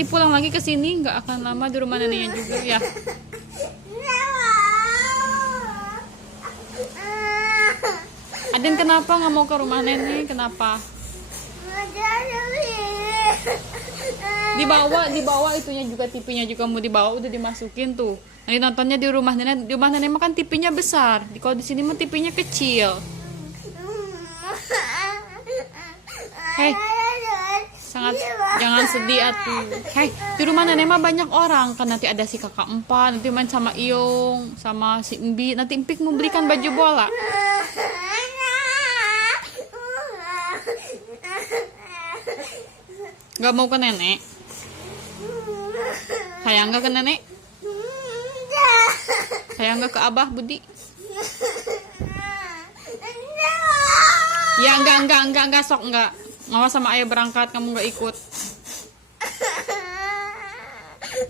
Di pulang lagi ke sini, nggak akan lama di rumah neneknya juga ya. Adin kenapa nggak mau ke rumah nenek? Kenapa? Dibawa itunya juga, TV-nya juga mau dibawa, udah dimasukin tuh. Nanti nontonnya di rumah nenek. Di rumah nenek mah kan TV-nya besar. Kalau di sini mah TV-nya kecil. Hei, jangan sedih atuh. Hei, di rumah nenek mah banyak orang kan, nanti ada si kakak empat, nanti main sama Iyong, sama si Embi. Nanti Empik mau belikan baju bola. Gak mau ke nenek? Sayang gak ke nenek? Sayang gak ke Abah Budi? Ya enggak sok enggak. Mama sama ayah berangkat, kamu gak ikut.